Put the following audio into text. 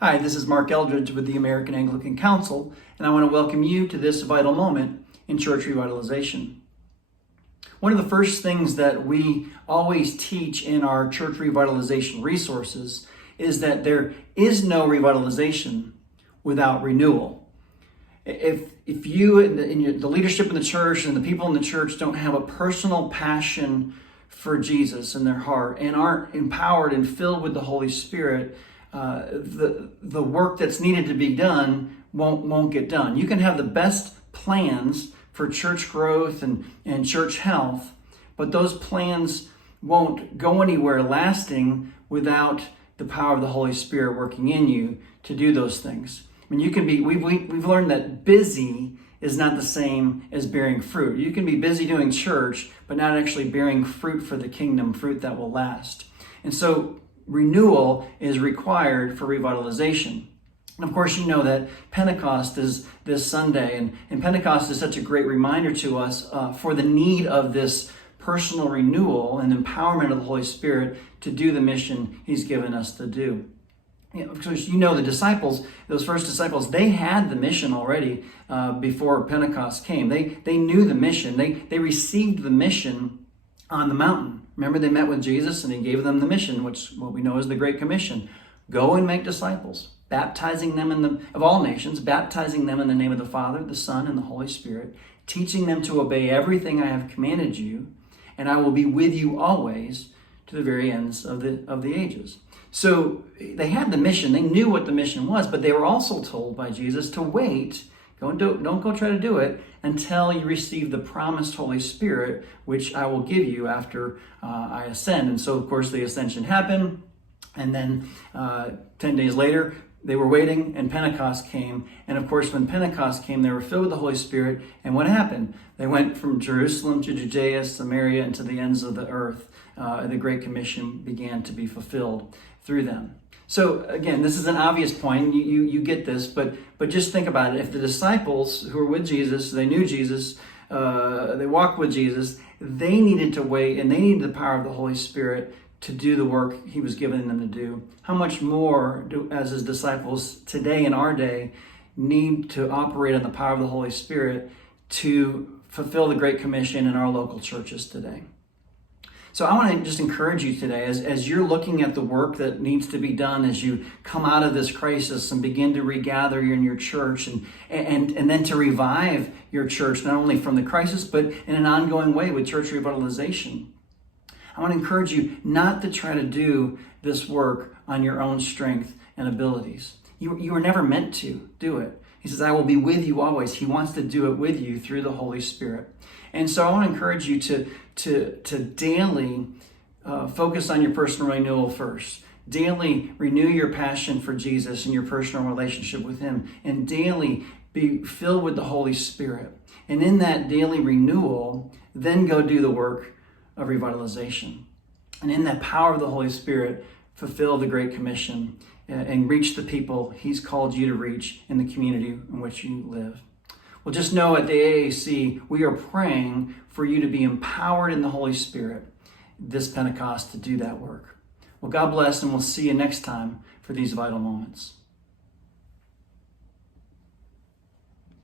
Hi, this is Mark Eldridge with the American Anglican Council, and I want to welcome you to this vital moment in church revitalization. One of the first things that we always teach in our church revitalization resources is that there is no revitalization without renewal. If you and the leadership in the church and the people in the church don't have a personal passion for Jesus in their heart and aren't empowered and filled with the Holy Spirit, the work that's needed to be done won't get done. You can have the best plans for church growth and church health, but those plans won't go anywhere lasting without the power of the Holy Spirit working in you to do those things. I mean, you can be, we've learned that busy is not the same as bearing fruit. You can be busy doing church, but not actually bearing fruit for the kingdom, fruit that will last. And so renewal is required for revitalization. And of course, you know that Pentecost is this Sunday, and Pentecost is such a great reminder to us for the need of this personal renewal and empowerment of the Holy Spirit to do the mission He's given us to do. Because you know the disciples, those first disciples, they had the mission already before Pentecost came. They knew the mission. They received the mission on the mountain. Remember, they met with Jesus and He gave them the mission, which what we know is the Great Commission. Go and make disciples, baptizing them of all nations, baptizing them in the name of the Father, the Son, and the Holy Spirit, teaching them to obey everything I have commanded you, and I will be with you always to the very ends of the ages. So they had the mission. They knew what the mission was, but they were also told by Jesus to wait. Don't go try to do it until you receive the promised Holy Spirit, which I will give you after I ascend. And so, of course, the ascension happened. And then 10 days later, they were waiting and Pentecost came. And of course, when Pentecost came, they were filled with the Holy Spirit. And what happened? They went from Jerusalem to Judea, Samaria, and to the ends of the earth. The Great Commission began to be fulfilled through them. So again, this is an obvious point. You get this, but just think about it. If the disciples who were with Jesus, they knew Jesus, they walked with Jesus, they needed to wait and they needed the power of the Holy Spirit to do the work He was giving them to do. How much more do, as His disciples today in our day, need to operate on the power of the Holy Spirit to fulfill the Great Commission in our local churches today? So I want to just encourage you today, as you're looking at the work that needs to be done as you come out of this crisis and begin to regather in your church and then to revive your church, not only from the crisis, but in an ongoing way with church revitalization. I want to encourage you not to try to do this work on your own strength and abilities. You were never meant to do it. He says, I will be with you always. He wants to do it with you through the Holy Spirit. And so I want to encourage you to daily focus on your personal renewal first. Daily renew your passion for Jesus and your personal relationship with Him. And daily be filled with the Holy Spirit. And in that daily renewal, then go do the work of revitalization. And in that power of the Holy Spirit, fulfill the Great Commission and reach the people He's called you to reach in the community in which you live. Well, just know at the AAC, we are praying for you to be empowered in the Holy Spirit this Pentecost to do that work. Well, God bless, and we'll see you next time for these vital moments.